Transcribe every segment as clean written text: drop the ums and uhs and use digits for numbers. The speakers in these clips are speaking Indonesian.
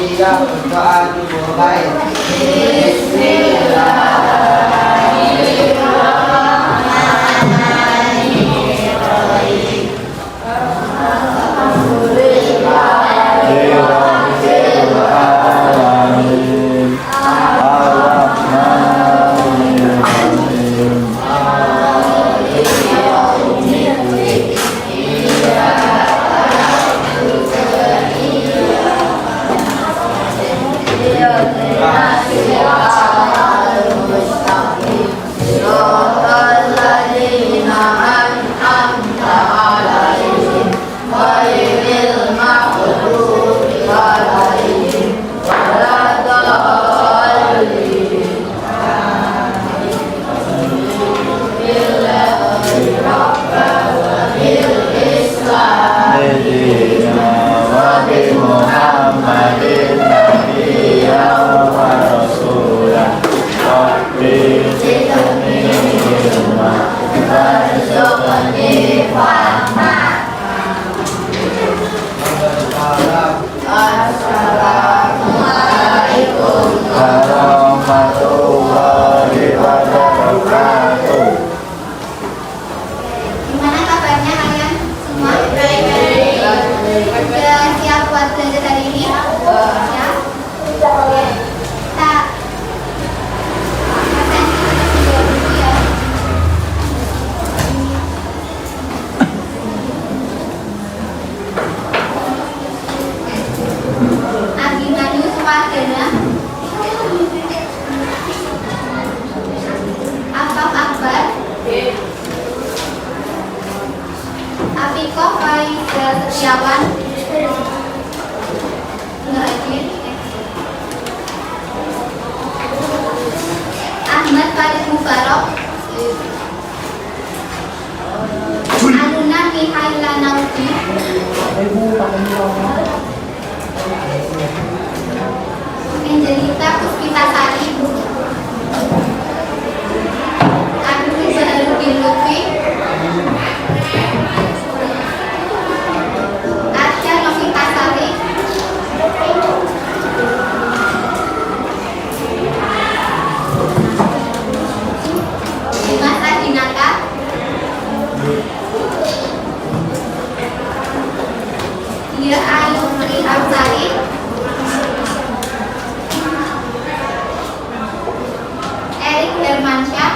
Tidak berdoa dimulai. Gimana kabarnya kalian semua? Udah siap buat belajar hari ini? Ya? Kita Abimanyu Swadana, Afaf Akbar, Apikoh Faiza Setiawan, nggak hadir. Ahmad Farid Mubarok, Anuna Mihaila Naudi, Angelita Puspitasari, Abdul Baharudin Lutfi, Arsyad Novitasari, Dimas Adinata, Dia Ayu Tri Hamsari, Erik Hermansyah,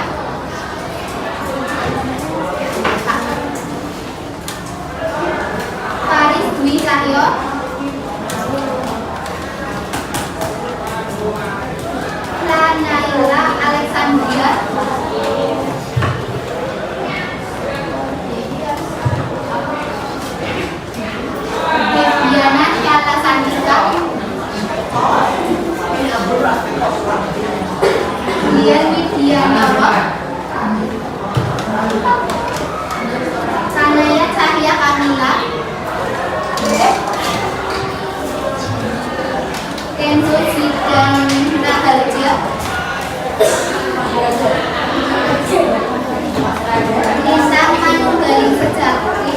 Faris Dwi Cahyo, Lanaila Alexandria, Diana Syala Sandika, Dian Widianawa, Sanaya Cahya Kamila, Kenzo Sidang Raharja, Lisa Manunggaling Sejati,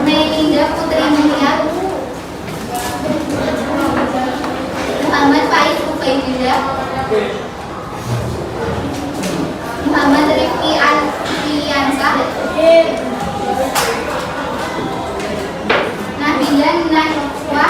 Melinda Putri Mulia, Muhammad Faiz Ubaidillah, Muhammad Rifki Alfiansah, Nabila Najwa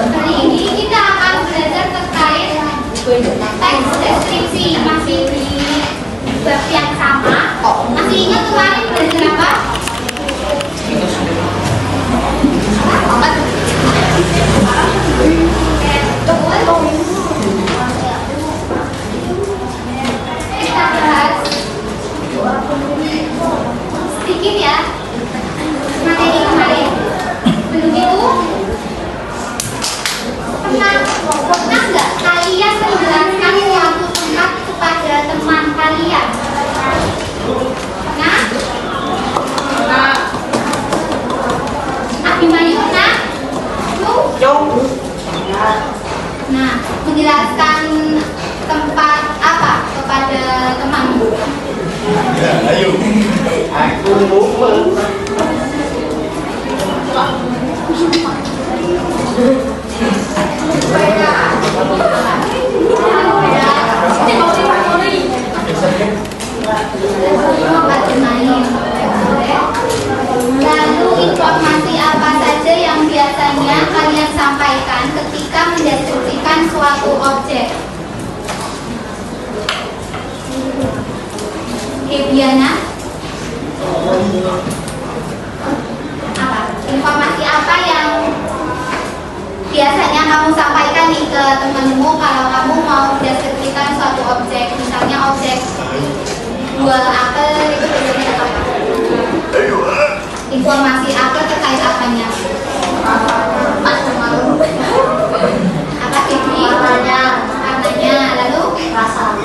Hari ini kita akan belajar terkait teks deskripsi, masih di bab yang sama. Masih ingat kemarin belajar apa? Kita bahas sedikit ya materi kemarin. Belum itu pernah nggak kalian menjelaskan suatu tempat kepada teman kalian? Pernah? Abimanyu pernah? Nah, menjelaskan tempat apa kepada temanmu? Ayo. Aku lupa. Lalu informasi apa saja yang biasanya kalian sampaikan ketika mendeskripsikan suatu objek? Kebiana? Apa? Informasi apa yang biasanya kamu sampaikan nih ke temanmu kalau kamu mau mendeskripsikan suatu objek, misalnya objek buah apel itu biasanya apa? Informasi apel terkait apanya? Apa ini? Warnanya, lalu rasa.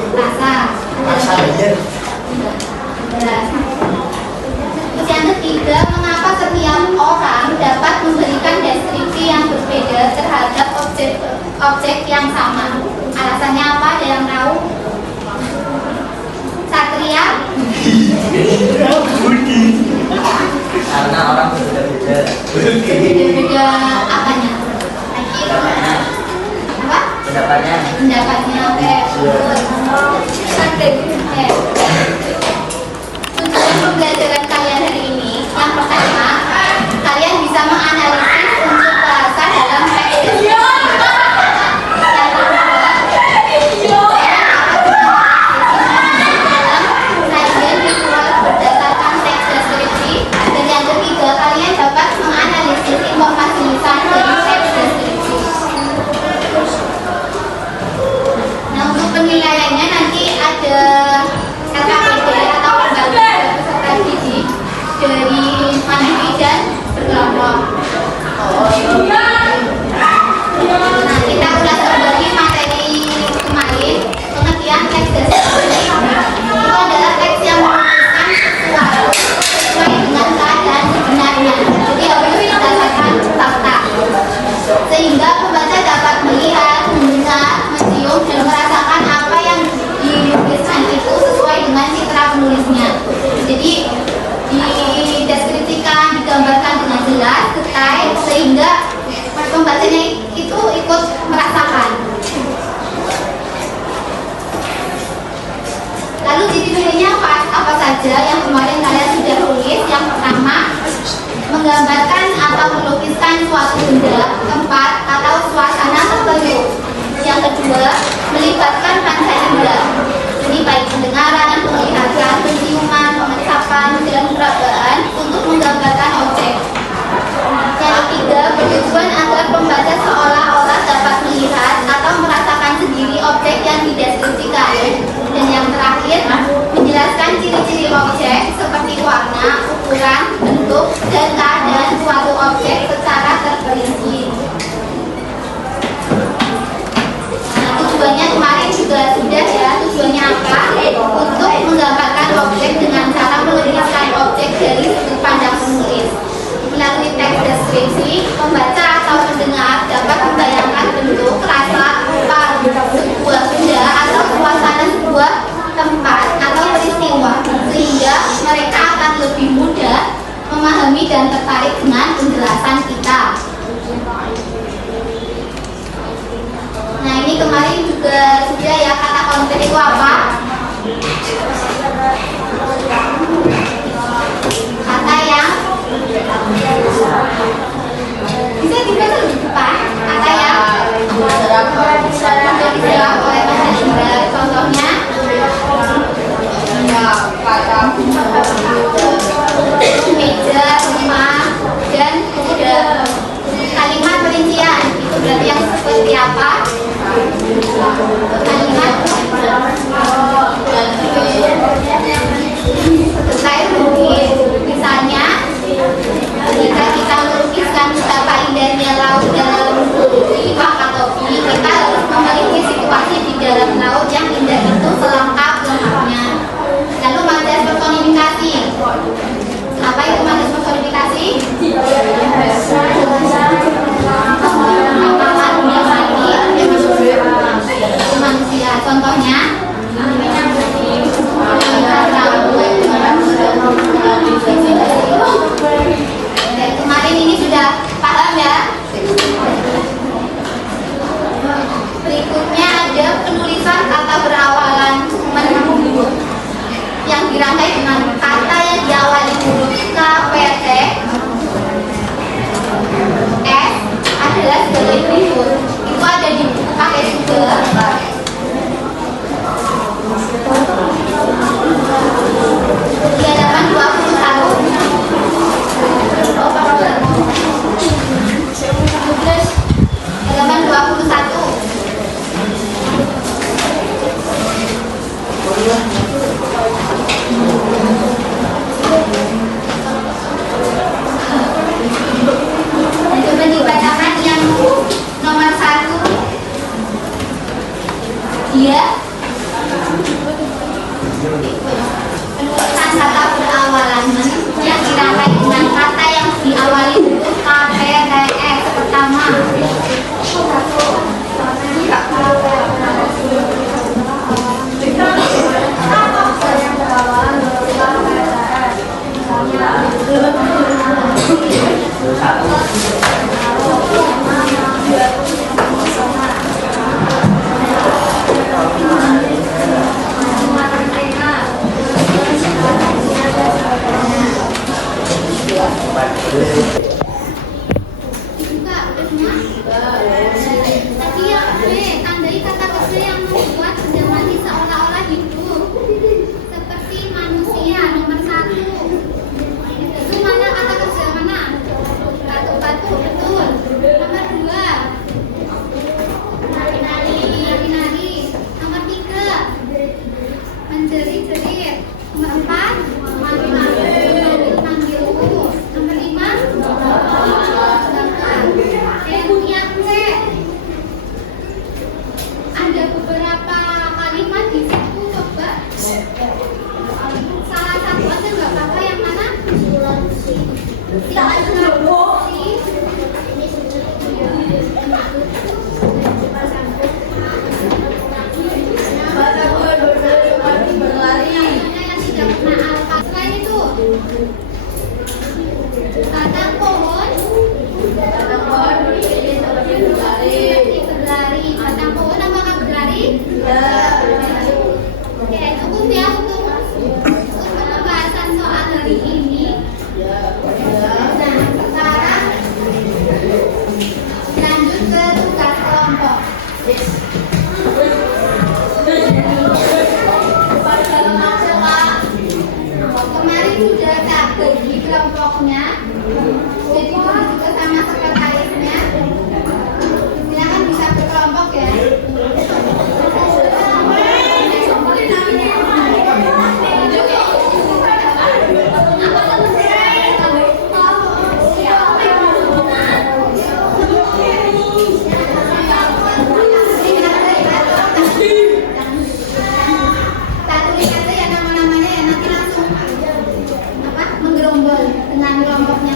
Jelas. Terus yang ketiga, mengapa setiap orang dapat memberikan deskripsi yang berbeda terhadap objek yang sama? Alasannya apa? Ada yang tahu? Satria? Karena orang berbeda-beda. Berbeda apanya? Apa? Pendapatnya. Pendapatnya, oke. Oke. Tujuan pembelajaran kalian hari ini, yang pertama, kalian bisa menganalisis unsur bahasa dalam teks deskripsi. Yang kedua, sajian visual berdasarkan teks deskripsi. Dan yang ketiga, kalian dapat menganalisis informasi lisan dari teks deskripsi. Nah, untuk penilaiannya nanti ada LKPD atau lembaga peserta didik dari mandiri dan berkelompok. Nah, kita ulas kembali materi kemarin. Pengertian teks deskripsi itu adalah teks yang menuliskan sesuatu sesuai dengan keadaan sehingga pembacanya itu ikut merasakan. Lalu ciri-cirinya apa saja yang kemarin kalian sudah tulis? Yang pertama, menggambarkan atau melukiskan suatu benda, tempat, atau suasana tertentu. Yang kedua, melibatkan panca indera. Ini baik pendengaran, penglihatan, penciuman, pengecapan, dan perabaan untuk menggambarkan objek. Yang ketiga, bertujuan agar pembaca seolah-olah dapat melihat atau merasakan sendiri objek yang dideskripsikan. Dan yang terakhir, menjelaskan ciri-ciri objek seperti warna, ukuran, bentuk, dan keadaan suatu objek secara terperinci. Nah, tujuannya kemarin juga sudah ya. Tujuannya apa? Untuk menggambarkan objek dengan cara melukiskan objek dari sudut pandang penulis. Melalui teks deskripsi, pembaca atau pendengar dapat membayangkan bentuk, rasa, rupa sebuah benda atau suasana sebuah tempat atau peristiwa, sehingga mereka akan lebih mudah memahami dan tertarik dengan penjelasan kita. Nah, ini kemarin juga sudah ya, kata konkret itu apa? Kata yang bisa dibaca di depan. Kata yang diserap oleh panca indera. Contohnya meja, rumah, dan kuda. Kalimat perincian itu berarti yang seperti apa? Kalimat detail mungkin. Misalnya, ketika kita melukiskan betapa indahnya laut dalam mimpi Wakatobi, kita harus memiliki situasi di dalam laut yang indah itu selengkap-lengkapnya. Lalu materi personifikasi. Apa itu materi personifikasi? Manusia. Contohnya, dan kemarin ini sudah paham ya. Berikutnya ada penulisan kata berawalan menunggu yang dirangkai dengan kata yang diawali huruf K, P, T, S adalah sebagai berikut. Itu ada di buku pakai juga. Di halaman 21. Halaman 21. Coba dibacakan yang nomor 1. Dia penulisan kata berawalan men yang dirangkai dengan kata yang diawali huruf K, P, T, S. Pertama, tandai kata kerja yang membuat benda mati seolah-olah hidup, seperti manusia. Nomor 1. Itu mana kata kerja mana? Batu-batu, betul. Nomor 2. Nari-nari. Nomor 3. Menjerit-jerit. Nomor 4. Manggil-manggilku. Nomor 5. Yang C. Ada beberapa kalimat di situ, coba salah satu aja nggak apa-apa. Yang mana? Silakan yang tidak pernah alfa. Selain itu, kata pohon Jadi juga sama sekretarisnya. Silakan bisa berkelompok ya. Dengan kelompoknya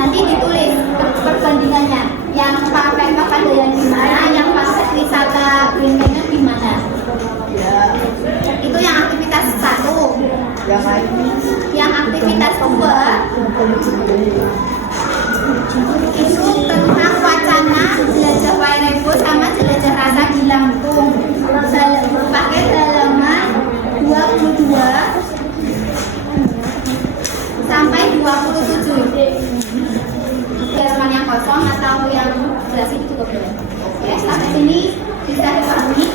nanti ditulis perbandingannya yang pakai Pegadaian di mana, yang pakai wisata Greenland di mana. Itu yang aktivitas 1. Yang aktivitas 2 itu tentang wacana jelajah Wairebo sama jelajah rasa di Lampung. Pakai halaman 22 sampai 27. Halaman yang kosong atau yang belas itu juga boleh. Oke, sampai sini bisa dipahami.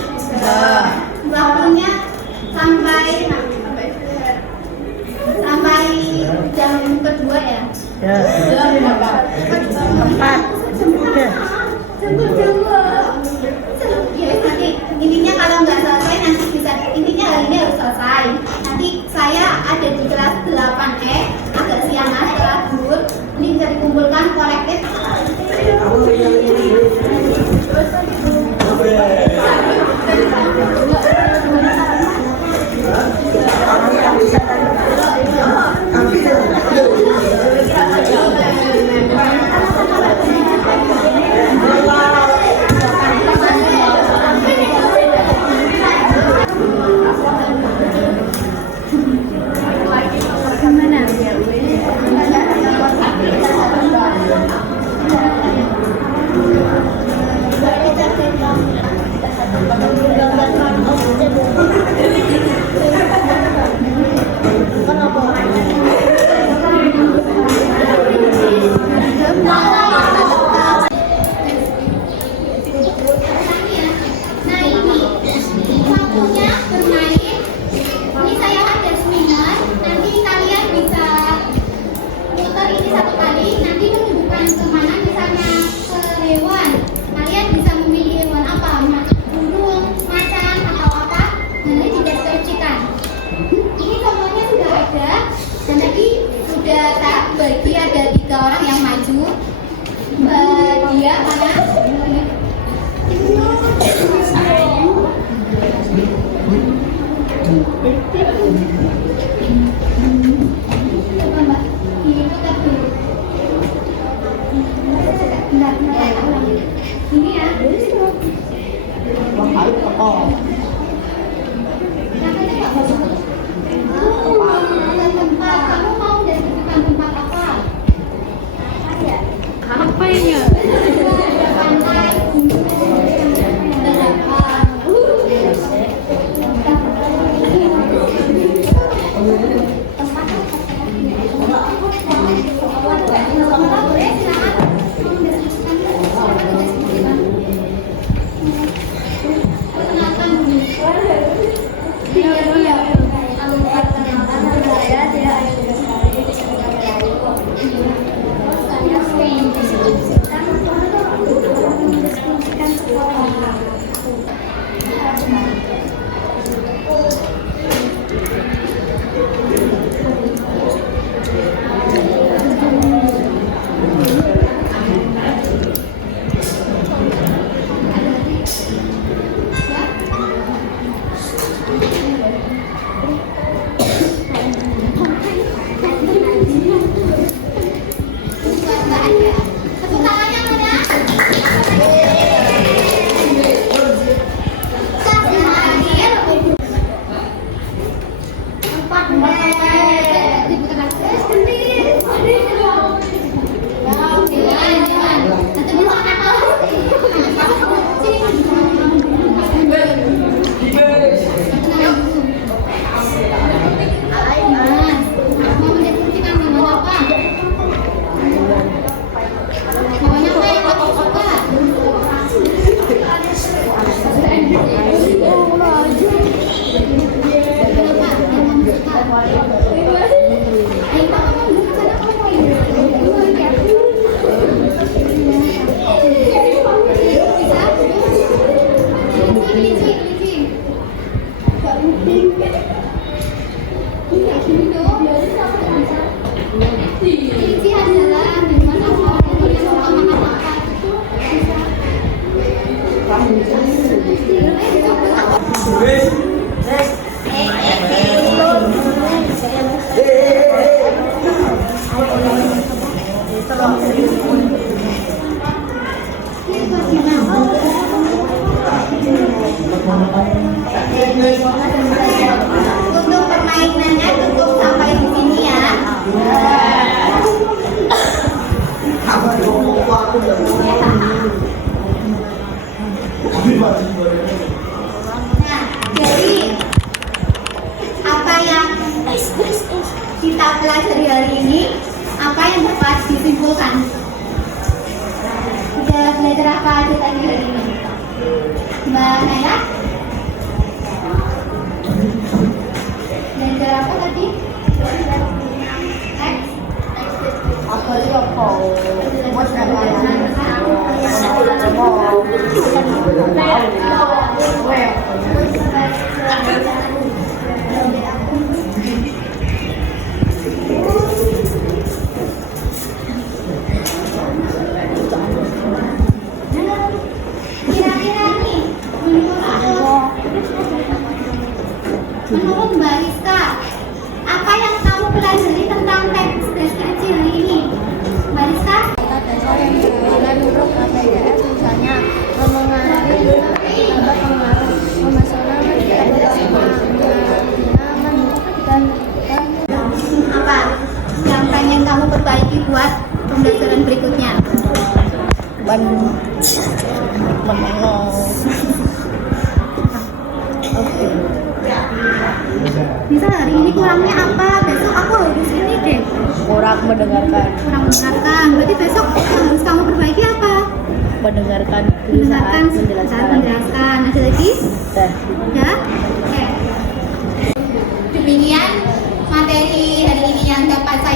Waktunya sampai Ya. Empat. Tiga. Ya, nanti intinya kalau nggak selesai nanti bisa, intinya hari ini harus selesai. Nanti saya ada di kelas 8E agak siangan setelah zuhur. Ini bisa dikumpulkan kolektif. Nah ini waktunya bermain. Ini saya ada seminar. Nanti kalian bisa muter ini satu kali. Nanti menunjukkan kemana, misalnya ke hewan. Kalian bisa memilih hewan apa, burung, macan atau apa. Nanti dideskripsikan. Ini contohnya sudah ada. Dan tadi sudah tak bagi, ada 3 orang yang maju. Dia mana? Coba Mbak, diputar dulu. Bentar, ini ya. Tempat, kamu mau deskripsikan tempat apa? Apanya? Pantai. Untuk permainannya cukup sampai di sini ya. Nah, jadi apa yang kita pelajari hari ini, apa yang dapat disimpulkan? Sudah belajar apa aja tadi hari ini? Mbak Naya? Belajar apa tadi? X? Apa kamu perbaiki buat pembelajaran berikutnya? Oke. Misal hari ini kurangnya apa, besok aku harus ini deh. Kurang mendengarkan. Kurang mendengarkan, berarti besok harus kamu perbaiki apa? Mendengarkan Mendengarkan saat saat menjelaskan. menjelaskan. Ada lagi? Dah. Ya? Oke. Demikian materi hari ini yang dapat saya